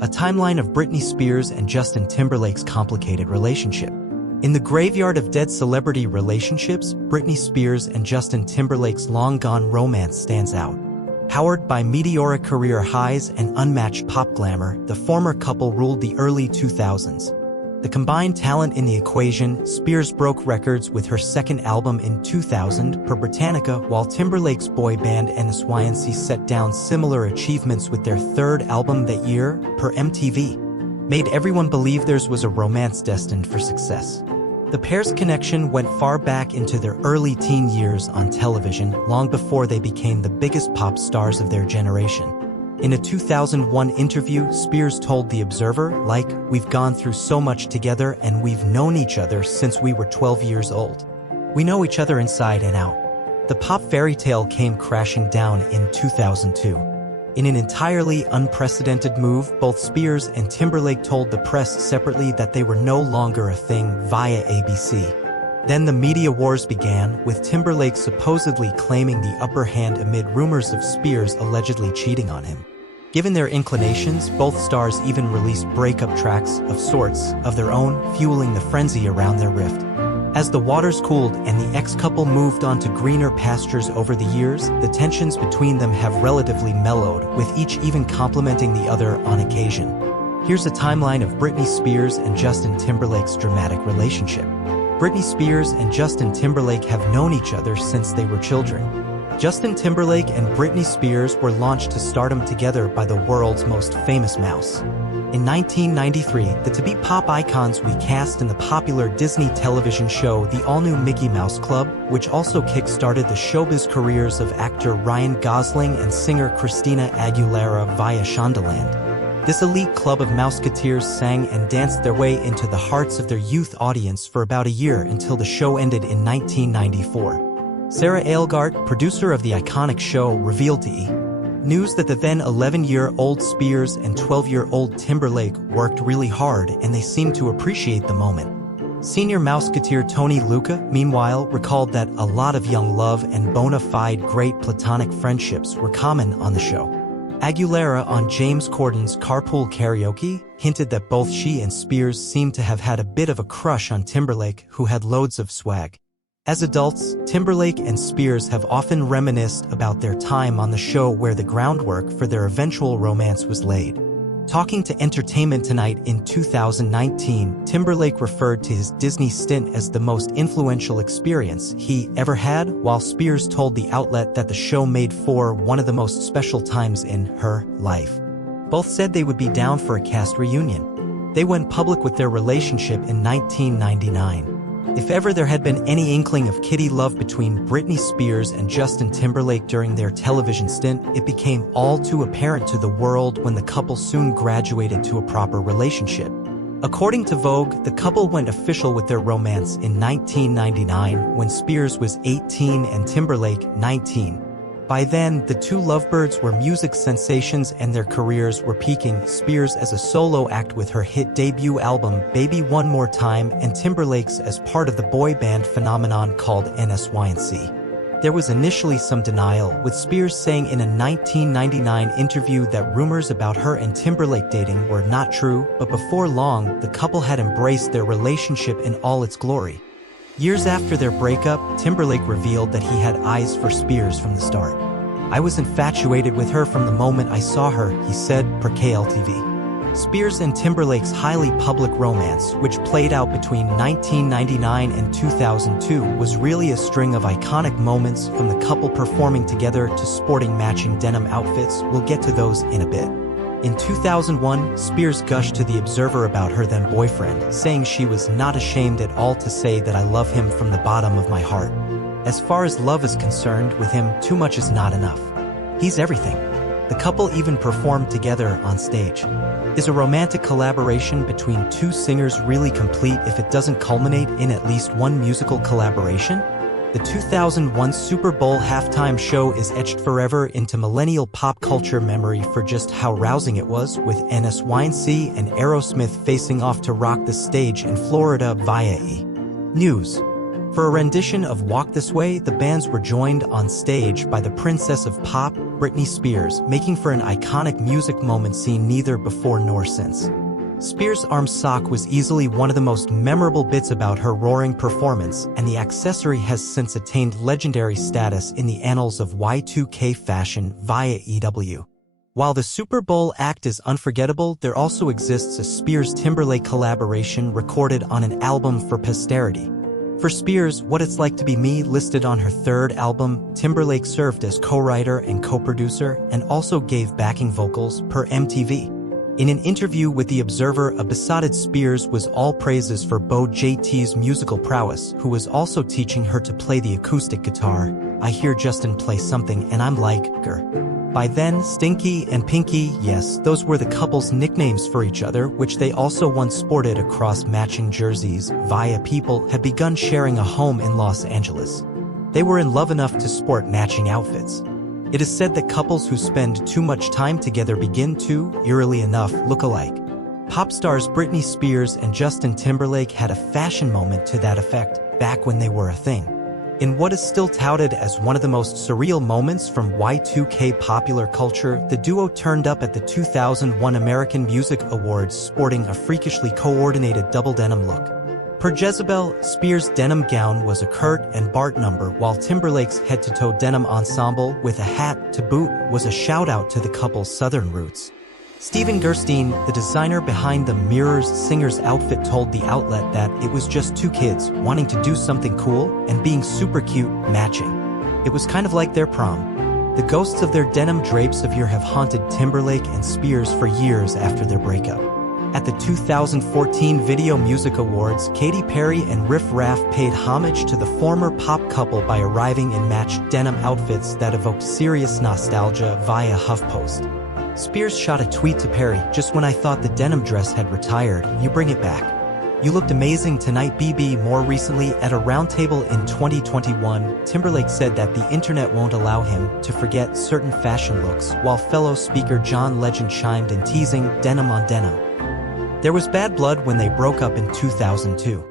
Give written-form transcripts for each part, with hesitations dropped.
a timeline of Britney Spears and Justin Timberlake's complicated relationship. In the graveyard of dead celebrity relationships, Britney Spears and Justin Timberlake's long-gone romance stands out. Powered by meteoric career highs and unmatched pop glamour, the former couple ruled the early 2000s. The combined talent in the equation, Spears broke records with her second album in 2000 per Britannica, while Timberlake's boy band NSYNC set down similar achievements with their third album that year, per MTV. Made everyone believe theirs was a romance destined for success. The pair's connection went far back into their early teen years on television, long before they became the biggest pop stars of their generation. In a 2001 interview, Spears told The Observer, "We've gone through so much together and we've known each other since we were 12 years old. We know each other inside and out." The pop fairy tale came crashing down in 2002. In an entirely unprecedented move, both Spears and Timberlake told the press separately that they were no longer a thing via ABC. Then the media wars began, with Timberlake supposedly claiming the upper hand amid rumors of Spears allegedly cheating on him. Given their inclinations, both stars even released breakup tracks of sorts of their own, fueling the frenzy around their rift. As the waters cooled and the ex-couple moved on to greener pastures over the years, the tensions between them have relatively mellowed, with each even complimenting the other on occasion. Here's a timeline of Britney Spears and Justin Timberlake's dramatic relationship. Britney Spears and Justin Timberlake have known each other since they were children. Justin Timberlake and Britney Spears were launched to stardom together by the world's most famous mouse. In 1993, the to-be pop icons recast in the popular Disney television show The All-New Mickey Mouse Club, which also kick-started the showbiz careers of actor Ryan Gosling and singer Christina Aguilera via Shondaland. This elite club of Mouseketeers sang and danced their way into the hearts of their youth audience for about a year until the show ended in 1994. Sarah Ailgart, producer of the iconic show, revealed to E! News that the then 11-year-old Spears and 12-year-old Timberlake worked really hard and they seemed to appreciate the moment. Senior Mouseketeer Tony Luca, meanwhile, recalled that a lot of young love and bona fide great platonic friendships were common on the show. Aguilera on James Corden's Carpool Karaoke hinted that both she and Spears seemed to have had a bit of a crush on Timberlake, who had loads of swag. As adults, Timberlake and Spears have often reminisced about their time on the show, where the groundwork for their eventual romance was laid. Talking to Entertainment Tonight in 2019, Timberlake referred to his Disney stint as the most influential experience he ever had, while Spears told the outlet that the show made for one of the most special times in her life. Both said they would be down for a cast reunion. They went public with their relationship in 1999. If ever there had been any inkling of kitty love between Britney Spears and Justin Timberlake during their television stint, it became all too apparent to the world when the couple soon graduated to a proper relationship. According to Vogue, the couple went official with their romance in 1999, when Spears was 18 and Timberlake 19. By then, the two lovebirds were music sensations and their careers were peaking, Spears as a solo act with her hit debut album Baby One More Time, and Timberlake's as part of the boy band phenomenon called NSYNC. There was initially some denial, with Spears saying in a 1999 interview that rumors about her and Timberlake dating were not true, but before long, the couple had embraced their relationship in all its glory. Years after their breakup, Timberlake revealed that he had eyes for Spears from the start. "I was infatuated with her from the moment I saw her," he said, per KLTV. Spears and Timberlake's highly public romance, which played out between 1999 and 2002, was really a string of iconic moments, from the couple performing together to sporting matching denim outfits. We'll get to those in a bit. In 2001, Spears gushed to The Observer about her then boyfriend, saying she was not ashamed at all to say that "I love him from the bottom of my heart. As far as love is concerned, with him, too much is not enough. He's everything." The couple even performed together on stage. Is a romantic collaboration between two singers really complete if it doesn't culminate in at least one musical collaboration? The 2001 Super Bowl halftime show is etched forever into millennial pop culture memory for just how rousing it was, with NSYNC and Aerosmith facing off to rock the stage in Florida via E! News. For a rendition of Walk This Way, the bands were joined on stage by the Princess of Pop, Britney Spears, making for an iconic music moment seen neither before nor since. Spears' arm sock was easily one of the most memorable bits about her roaring performance, and the accessory has since attained legendary status in the annals of Y2K fashion via EW. While the Super Bowl act is unforgettable, there also exists a Spears-Timberlake collaboration recorded on an album for posterity. For Spears, What It's Like to Be Me, listed on her third album, Timberlake served as co-writer and co-producer and also gave backing vocals per MTV. In an interview with The Observer, a besotted Spears was all praises for Bo JT's musical prowess, who was also teaching her to play the acoustic guitar. I hear Justin play something and I'm like, grr. By then, Stinky and Pinky, yes, those were the couple's nicknames for each other, which they also once sported across matching jerseys, via people had begun sharing a home in Los Angeles. They were in love enough to sport matching outfits. It is said that couples who spend too much time together begin to, eerily enough, look alike. Pop stars Britney Spears and Justin Timberlake had a fashion moment to that effect, back when they were a thing. In what is still touted as one of the most surreal moments from Y2K popular culture, the duo turned up at the 2001 American Music Awards sporting a freakishly coordinated double denim look. Per Jezebel, Spears' denim gown was a Kurt and Bart number, while Timberlake's head-to-toe denim ensemble with a hat to boot was a shout-out to the couple's southern roots. Steven Gerstein, the designer behind the Mirror's singer's outfit, told the outlet that it was just two kids wanting to do something cool and being super cute, matching. It was kind of like their prom. The ghosts of their denim drapes of year have haunted Timberlake and Spears for years after their breakup. At the 2014 Video Music Awards, Katy Perry and Riff Raff paid homage to the former pop couple by arriving in matched denim outfits that evoked serious nostalgia via HuffPost. Spears shot a tweet to Perry, "Just when I thought the denim dress had retired, you bring it back. You looked amazing tonight, BB." More recently, at a roundtable in 2021, Timberlake said that the internet won't allow him to forget certain fashion looks, while fellow speaker John Legend chimed in, teasing denim on denim. There was bad blood when they broke up in 2002.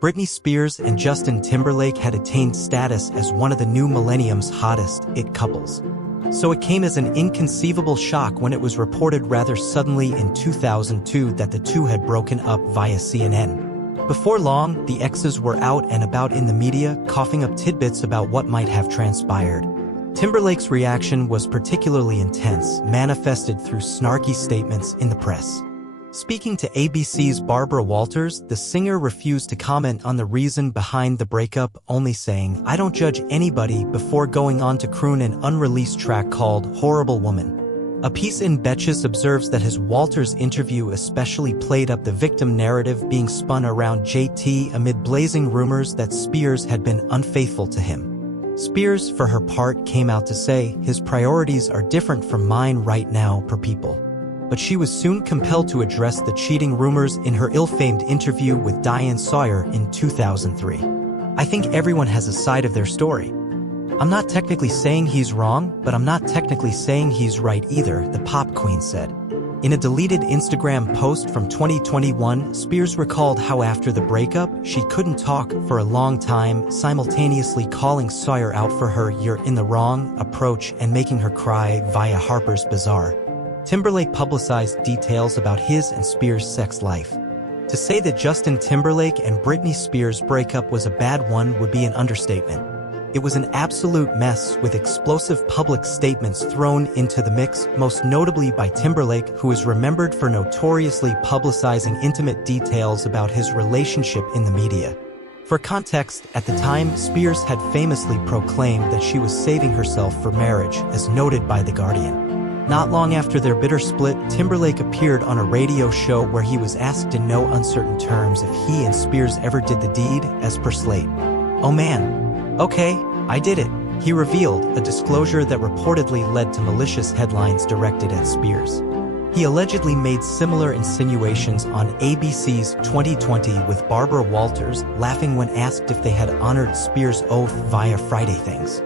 Britney Spears and Justin Timberlake had attained status as one of the new millennium's hottest it couples. So it came as an inconceivable shock when it was reported rather suddenly in 2002 that the two had broken up via CNN. Before long, the exes were out and about in the media, coughing up tidbits about what might have transpired. Timberlake's reaction was particularly intense, manifested through snarky statements in the press. Speaking to ABC's Barbara Walters, the singer refused to comment on the reason behind the breakup, only saying, "I don't judge anybody," before going on to croon an unreleased track called Horrible Woman. A piece in Betches observes that his Walters interview especially played up the victim narrative being spun around JT amid blazing rumors that Spears had been unfaithful to him. Spears, for her part, came out to say, "His priorities are different from mine right now, per people." But she was soon compelled to address the cheating rumors in her ill-famed interview with Diane Sawyer in 2003. "I think everyone has a side of their story. I'm not technically saying he's wrong, but I'm not technically saying he's right either," the pop queen said. In a deleted Instagram post from 2021, Spears recalled how after the breakup, she couldn't talk for a long time, simultaneously calling Sawyer out for her "you're in the wrong" approach and making her cry via Harper's Bazaar. Timberlake publicized details about his and Spears' sex life. To say that Justin Timberlake and Britney Spears' breakup was a bad one would be an understatement. It was an absolute mess, with explosive public statements thrown into the mix, most notably by Timberlake, who is remembered for notoriously publicizing intimate details about his relationship in the media. For context, at the time, Spears had famously proclaimed that she was saving herself for marriage, as noted by The Guardian. Not long after their bitter split, Timberlake appeared on a radio show where he was asked in no uncertain terms if he and Spears ever did the deed, as per Slate. "Oh man. Okay, I did it," he revealed, a disclosure that reportedly led to malicious headlines directed at Spears. He allegedly made similar insinuations on ABC's 2020 with Barbara Walters, laughing when asked if they had honored Spears' oath via Friday Things.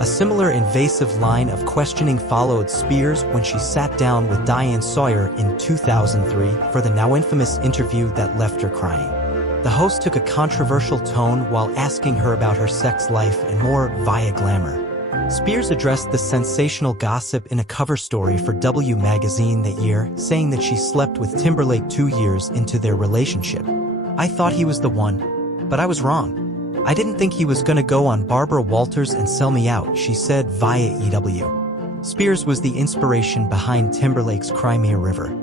A similar invasive line of questioning followed Spears when she sat down with Diane Sawyer in 2003 for the now infamous interview that left her crying. The host took a controversial tone while asking her about her sex life and more via glamour. Spears addressed the sensational gossip in a cover story for W magazine that year, saying that she slept with Timberlake 2 years into their relationship. "I thought he was the one, but I was wrong. I didn't think he was gonna go on Barbara Walters and sell me out," she said via EW. Spears was the inspiration behind Timberlake's Cry Me a River.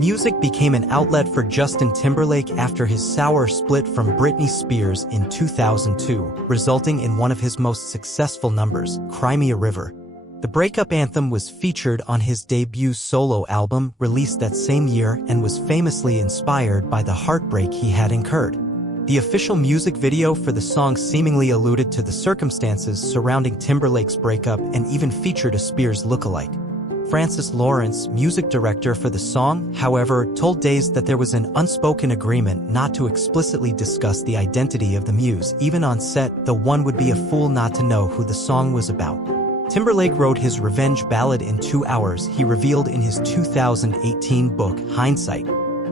Music became an outlet for Justin Timberlake after his sour split from Britney Spears in 2002, resulting in one of his most successful numbers, Cry Me a River. The breakup anthem was featured on his debut solo album, released that same year, and was famously inspired by the heartbreak he had incurred. The official music video for the song seemingly alluded to the circumstances surrounding Timberlake's breakup and even featured a Spears lookalike. Francis Lawrence, music director for the song, however, told Days that there was an unspoken agreement not to explicitly discuss the identity of the muse, even on set, though one would be a fool not to know who the song was about. Timberlake wrote his revenge ballad in 2 hours, he revealed in his 2018 book, Hindsight.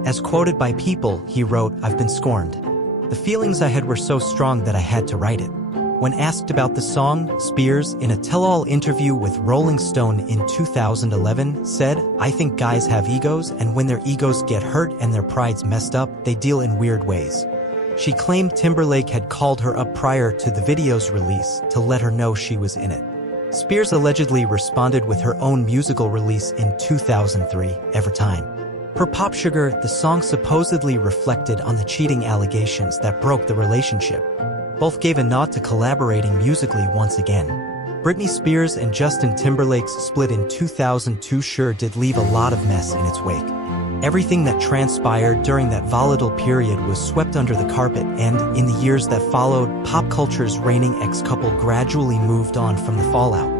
As quoted by People, he wrote, "I've been scorned. The feelings I had were so strong that I had to write it." When asked about the song, Spears, in a tell-all interview with Rolling Stone in 2011, said, "I think guys have egos, and when their egos get hurt and their pride's messed up, they deal in weird ways." She claimed Timberlake had called her up prior to the video's release to let her know she was in it. Spears allegedly responded with her own musical release in 2003, Evertime. Per Pop Sugar, the song supposedly reflected on the cheating allegations that broke the relationship. Both gave a nod to collaborating musically once again. Britney Spears and Justin Timberlake's split in 2002 sure did leave a lot of mess in its wake. Everything that transpired during that volatile period was swept under the carpet, and, in the years that followed, pop culture's reigning ex-couple gradually moved on from the fallout.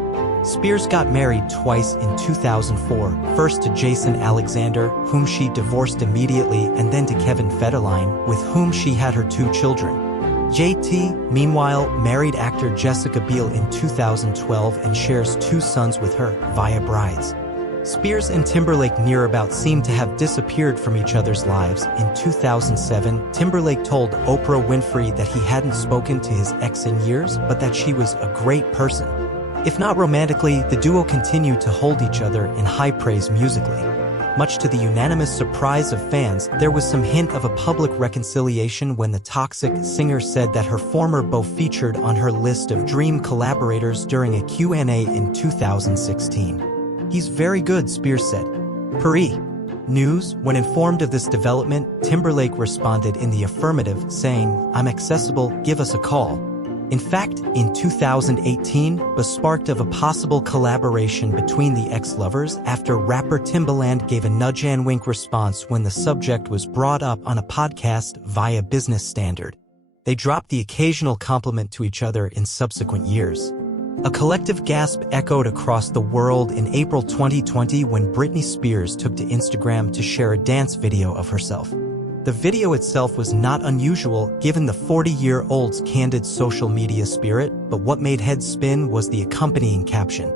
Spears got married twice in 2004, first to Jason Alexander, whom she divorced immediately, and then to Kevin Federline, with whom she had her 2 children. JT, meanwhile, married actor Jessica Biel in 2012 and shares 2 sons with her, via Brides. Spears and Timberlake near about seemed to have disappeared from each other's lives. In 2007, Timberlake told Oprah Winfrey that he hadn't spoken to his ex in years, but that she was a great person. If not romantically, the duo continued to hold each other in high praise musically. Much to the unanimous surprise of fans, there was some hint of a public reconciliation when the Toxic singer said that her former beau featured on her list of dream collaborators during a Q&A in 2016. "He's very good," Spears said. Per E! News, when informed of this development, Timberlake responded in the affirmative, saying, "I'm accessible, give us a call." In fact, in 2018, besparked of a possible collaboration between the ex-lovers after rapper Timbaland gave a nudge and wink response when the subject was brought up on a podcast via Business Standard. They dropped the occasional compliment to each other in subsequent years. A collective gasp echoed across the world in April 2020 when Britney Spears took to Instagram to share a dance video of herself. The video itself was not unusual given the 40-year-old's candid social media spirit, but what made heads spin was the accompanying caption.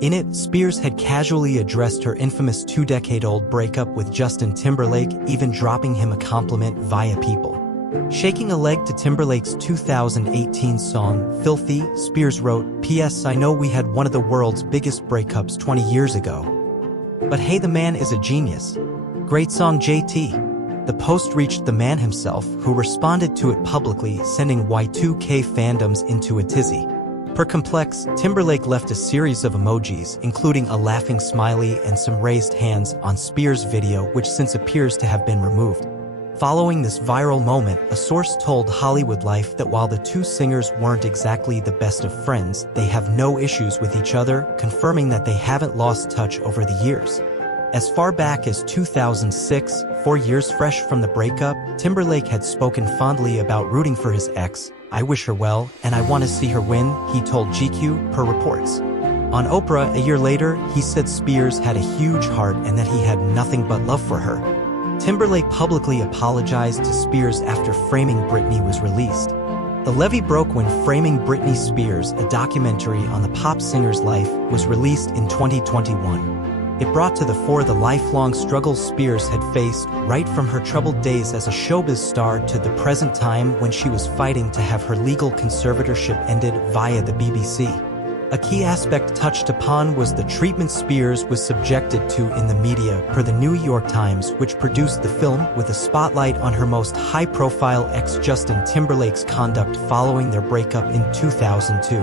In it, Spears had casually addressed her infamous 2-decade-old breakup with Justin Timberlake, even dropping him a compliment via People. Shaking a leg to Timberlake's 2018 song, Filthy, Spears wrote, "P.S. I know we had one of the world's biggest breakups 20 years ago. But hey, the man is a genius. Great song, JT." The post reached the man himself, who responded to it publicly, sending Y2K fandoms into a tizzy. Per Complex, Timberlake left a series of emojis, including a laughing smiley and some raised hands, on Spears' video, which since appears to have been removed. Following this viral moment, a source told Hollywood Life that while the 2 singers weren't exactly the best of friends, they have no issues with each other, confirming that they haven't lost touch over the years. As far back as 2006, 4 years fresh from the breakup, Timberlake had spoken fondly about rooting for his ex. "I wish her well, and I want to see her win," he told GQ, per reports. On Oprah, a year later, he said Spears had a huge heart and that he had nothing but love for her. Timberlake publicly apologized to Spears after Framing Britney was released. The levee broke when Framing Britney Spears, a documentary on the pop singer's life, was released in 2021. It brought to the fore the lifelong struggles Spears had faced, right from her troubled days as a showbiz star to the present time when she was fighting to have her legal conservatorship ended via the BBC. A key aspect touched upon was the treatment Spears was subjected to in the media, per the New York Times, which produced the film with a spotlight on her most high-profile ex Justin Timberlake's conduct following their breakup in 2002.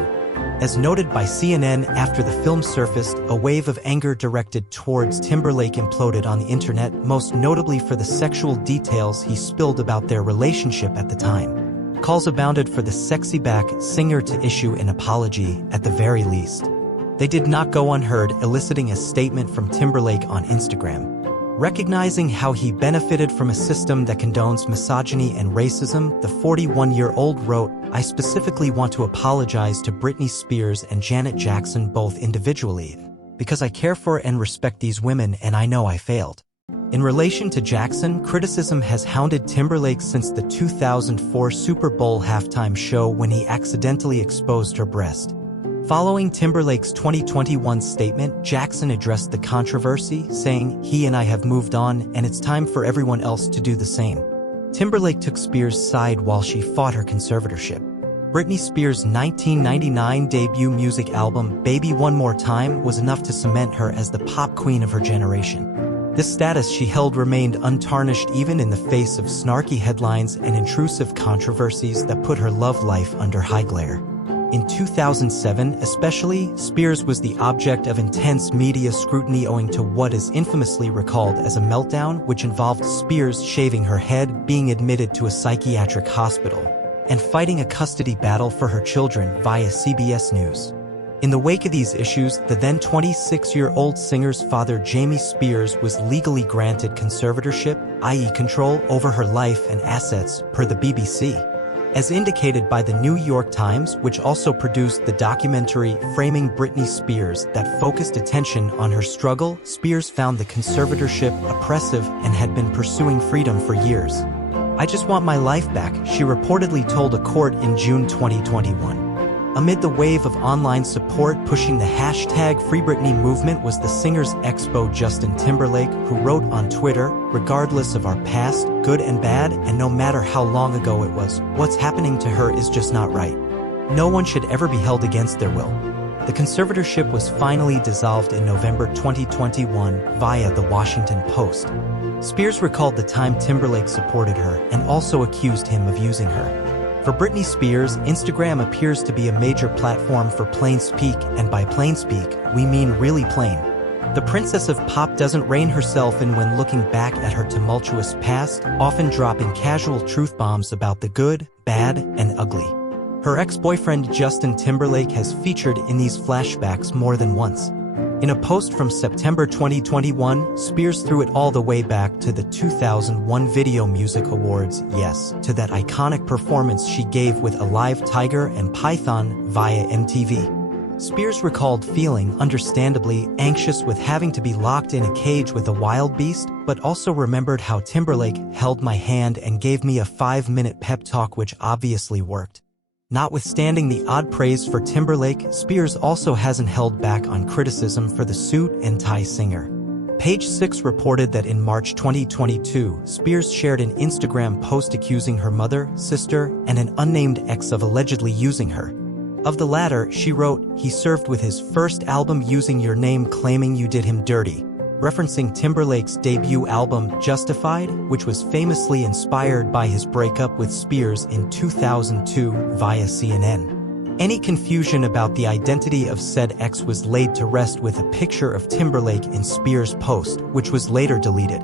As noted by CNN, after the film surfaced, a wave of anger directed towards Timberlake imploded on the internet, most notably for the sexual details he spilled about their relationship at the time. Calls abounded for the sexy-back singer to issue an apology, at the very least. They did not go unheard, eliciting a statement from Timberlake on Instagram. Recognizing how he benefited from a system that condones misogyny and racism, the 41-year-old wrote, "I specifically want to apologize to Britney Spears and Janet Jackson both individually, because I care for and respect these women and I know I failed." In relation to Jackson, criticism has hounded Timberlake since the 2004 Super Bowl halftime show when he accidentally exposed her breast. Following Timberlake's 2021 statement, Jackson addressed the controversy, saying, "He and I have moved on, and it's time for everyone else to do the same." Timberlake took Spears' side while she fought her conservatorship. Britney Spears' 1999 debut music album, Baby One More Time, was enough to cement her as the pop queen of her generation. This status she held remained untarnished even in the face of snarky headlines and intrusive controversies that put her love life under high glare. In 2007, especially, Spears was the object of intense media scrutiny owing to what is infamously recalled as a meltdown, which involved Spears shaving her head, being admitted to a psychiatric hospital, and fighting a custody battle for her children via CBS News. In the wake of these issues, the then 26-year-old singer's father, Jamie Spears, was legally granted conservatorship, i.e. control over her life and assets, per the BBC. As indicated by the New York Times, which also produced the documentary Framing Britney Spears that focused attention on her struggle, Spears found the conservatorship oppressive and had been pursuing freedom for years. "I just want my life back," she reportedly told a court in June 2021. Amid the wave of online support pushing the hashtag #FreeBritney movement was the singer's ex-beau Justin Timberlake, who wrote on Twitter, "Regardless of our past, good and bad, and no matter how long ago it was, what's happening to her is just not right. No one should ever be held against their will." The conservatorship was finally dissolved in November 2021 via The Washington Post. Spears recalled the time Timberlake supported her and also accused him of using her. For Britney Spears, Instagram appears to be a major platform for plain speak, and by plain speak, we mean really plain. The princess of pop doesn't rein herself in when looking back at her tumultuous past, often dropping casual truth bombs about the good, bad, and ugly. Her ex-boyfriend Justin Timberlake has featured in these flashbacks more than once. In a post from September 2021, Spears threw it all the way back to the 2001 Video Music Awards, yes, to that iconic performance she gave with a live tiger and python via MTV. Spears recalled feeling, understandably, anxious with having to be locked in a cage with a wild beast, but also remembered how Timberlake held my hand and gave me a 5-minute pep talk which obviously worked. Notwithstanding the odd praise for Timberlake, Spears also hasn't held back on criticism for the suit and tie singer. Page 6 reported that in March 2022, Spears shared an Instagram post accusing her mother, sister, and an unnamed ex of allegedly using her. Of the latter, she wrote, "He served with his first album using your name, claiming you did him dirty," referencing Timberlake's debut album, Justified, which was famously inspired by his breakup with Spears in 2002 via CNN. Any confusion about the identity of said ex was laid to rest with a picture of Timberlake in Spears' post, which was later deleted.